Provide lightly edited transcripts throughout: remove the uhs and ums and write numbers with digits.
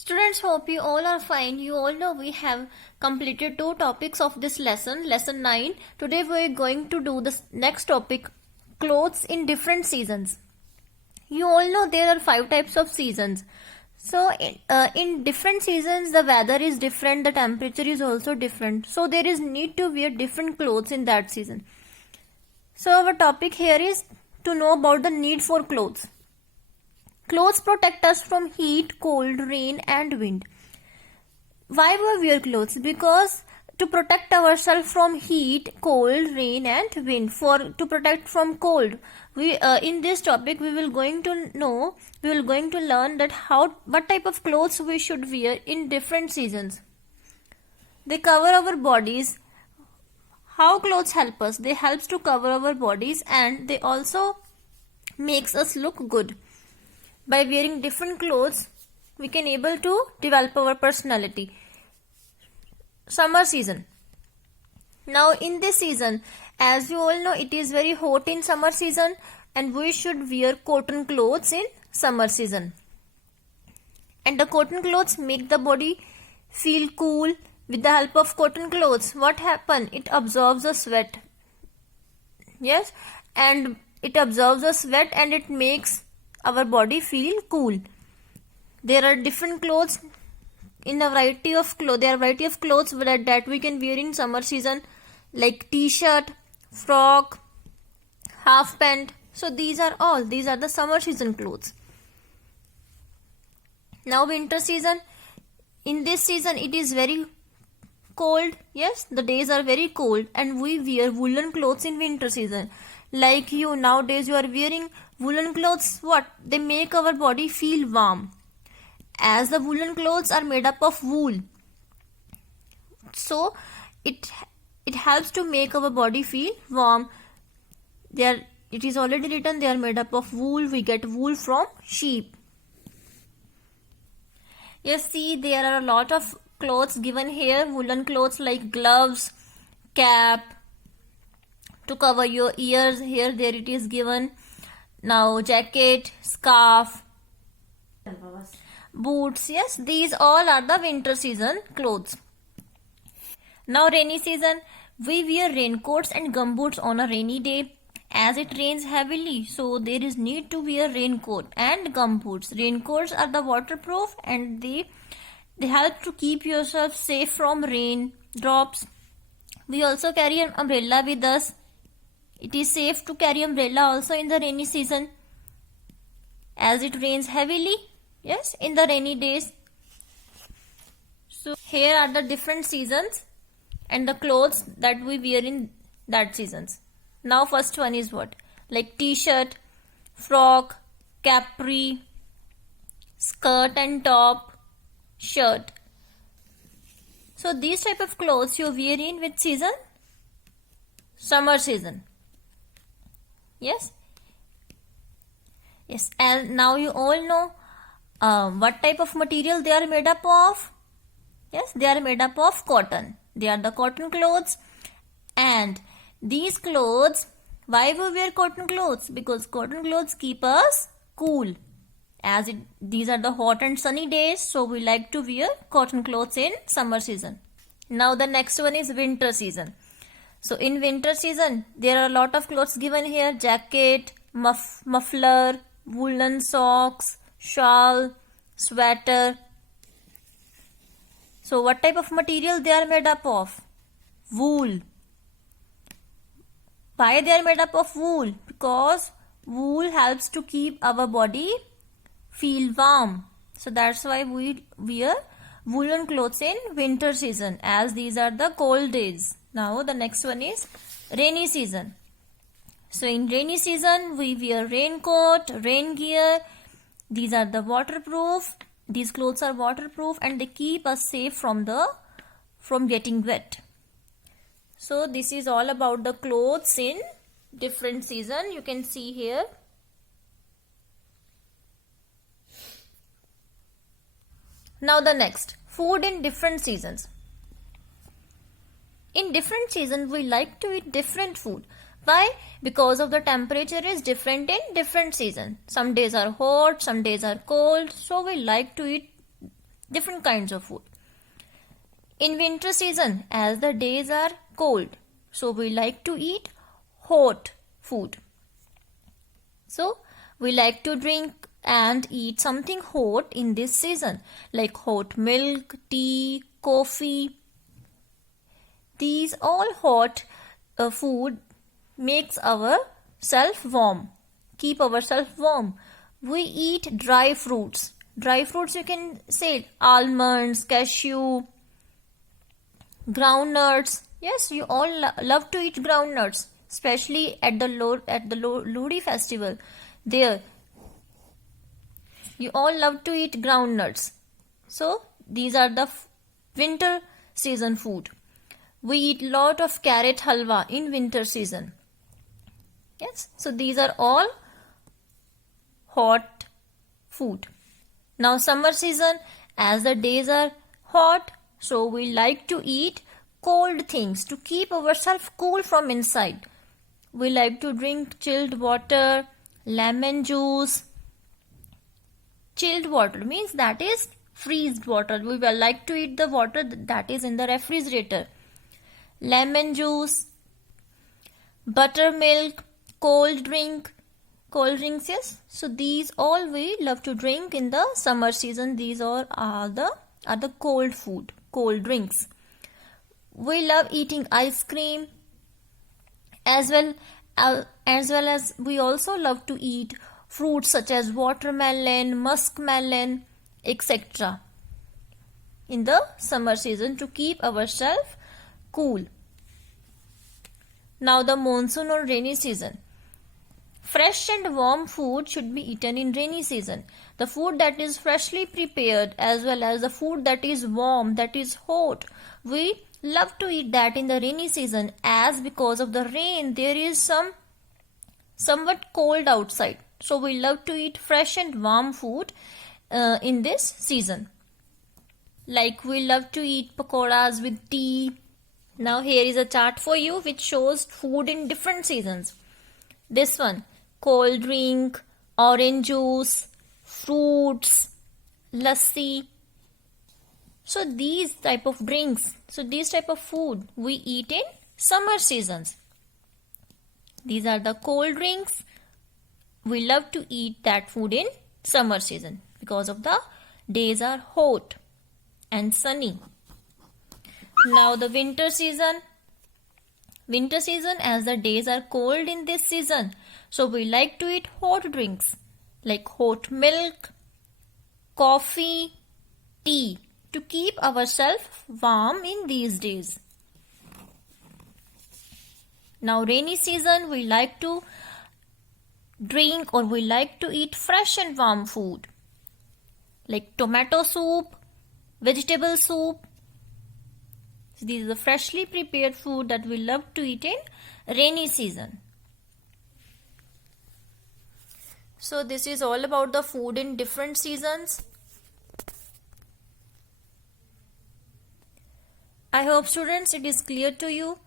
Students, hope you all are fine. You all know we have completed two topics of this lesson 9. Today we are going to do this next topic, clothes in different seasons. You all know there are 5 types of seasons. So in different seasons the weather is different, the temperature is also different. So there is need to wear different clothes in that season. So our topic here is to know about the need for clothes. Clothes protect us from heat, cold, rain and wind. Why we wear clothes? Because to protect ourselves from heat, cold, rain and wind. To protect from cold, we in this topic we will going to learn that what type of clothes we should wear in different seasons. They cover our bodies. How clothes help us? They helps to cover our bodies and they also makes us look good. By wearing different clothes, we can able to develop our personality. Summer season. Now in this season, as you all know, it is very hot in summer season and we should wear cotton clothes in summer season. And the cotton clothes make the body feel cool. With the help of cotton clothes, what happen? It absorbs the sweat. Yes, and it absorbs the sweat and it makes our body feel cool. There are different clothes in a variety of clothes. There are variety of clothes that we can wear in summer season, like t-shirt, frock, half pant. So these are the summer season clothes. Now winter season. In this season it is very cold. Yes, the days are very cold and we wear woolen clothes in winter season. Like you nowadays you are wearing woolen clothes. What? They make our body feel warm. As the woolen clothes are made up of wool. So it helps to make our body feel warm. It is already written they are made up of wool. We get wool from sheep. Yes, see there are a lot of clothes given here. Woolen clothes like gloves, cap, to cover your ears. Here there it is given. Now jacket, scarf, boots. Yes, these all are the winter season clothes. Now rainy season. We wear raincoats and gumboots on a rainy day. As it rains heavily, so there is need to wear raincoat and gumboots. Raincoats are the waterproof and they help to keep yourself safe from rain drops. We also carry an umbrella with us. It is safe to carry umbrella also in the rainy season as it rains heavily. Yes, in the rainy days. So here are the different seasons and the clothes that we wear in that seasons. Now first one is what? Like t-shirt, frock, capri, skirt and top, shirt. So these type of clothes you wear in which season? Summer season. Yes. Yes, and now you all know what type of material they are made up of. Yes, they are made up of cotton. They are the cotton clothes. And these clothes, why we wear cotton clothes? Because cotton clothes keep us cool. These are the hot and sunny days, so we like to wear cotton clothes in summer season. Now the next one is winter season. So in winter season, there are a lot of clothes given here. Jacket, muffler, woolen socks, shawl, sweater. So what type of material they are made up of? Wool. Why they are made up of wool? Because wool helps to keep our body feel warm. So that's why we wear woolen clothes in winter season, as these are the cold days. Now the next one is rainy season. So in rainy season we wear raincoat, rain gear. These are the waterproof. These clothes are waterproof and they keep us safe from getting wet. So this is all about the clothes in different season. You can see here. Now the next, food in different seasons. In different seasons we like to eat different food. Why? Because of the temperature is different in different seasons. Some days are hot, some days are cold. So we like to eat different kinds of food. In winter season, as the days are cold, so we like to eat hot food. So we like to drink and eat something hot in this season, like hot milk, tea, coffee. These all hot food makes ourself warm, keep ourselves warm. We eat dry fruits. Dry fruits, you can say almonds, cashew, groundnuts. Yes, you all love to eat groundnuts, especially at the Lodi festival. There, you all love to eat groundnuts. So these are the winter season food. We eat lot of carrot halwa in winter season. Yes, so these are all hot food. Now summer season, as the days are hot, so we like to eat cold things to keep ourselves cool from inside. We like to drink chilled water, lemon juice. Chilled water means that is freezed water. We will like to eat the water that is in the refrigerator. Lemon juice, buttermilk, cold drinks, yes. So these all we love to drink in the summer season. These all are the cold food, cold drinks. We love eating ice cream as well as we also love to eat fruits such as watermelon, muskmelon, etc. in the summer season to keep ourselves cool. Now the monsoon or rainy season. Fresh and warm food should be eaten in rainy season. The food that is freshly prepared as well as the food that is warm, that is hot, we love to eat that in the rainy season, as because of the rain there is somewhat cold outside. So we love to eat fresh and warm food in this season. Like we love to eat pakoras with tea. Now here is a chart for you which shows food in different seasons. This one, cold drink, orange juice, fruits, lassi. So these type of drinks, so these type of food we eat in summer seasons. These are the cold drinks. We love to eat that food in summer season because of the days are hot and sunny. Now the winter season. Winter season, as the days are cold in this season, so we like to eat hot drinks like hot milk, coffee, tea to keep ourselves warm in these days. Now rainy season, we like to drink or we like to eat fresh and warm food like tomato soup, vegetable soup. So these are the freshly prepared food that we love to eat in rainy season. So this is all about the food in different seasons. I hope students it is clear to you.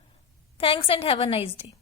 Thanks and have a nice day.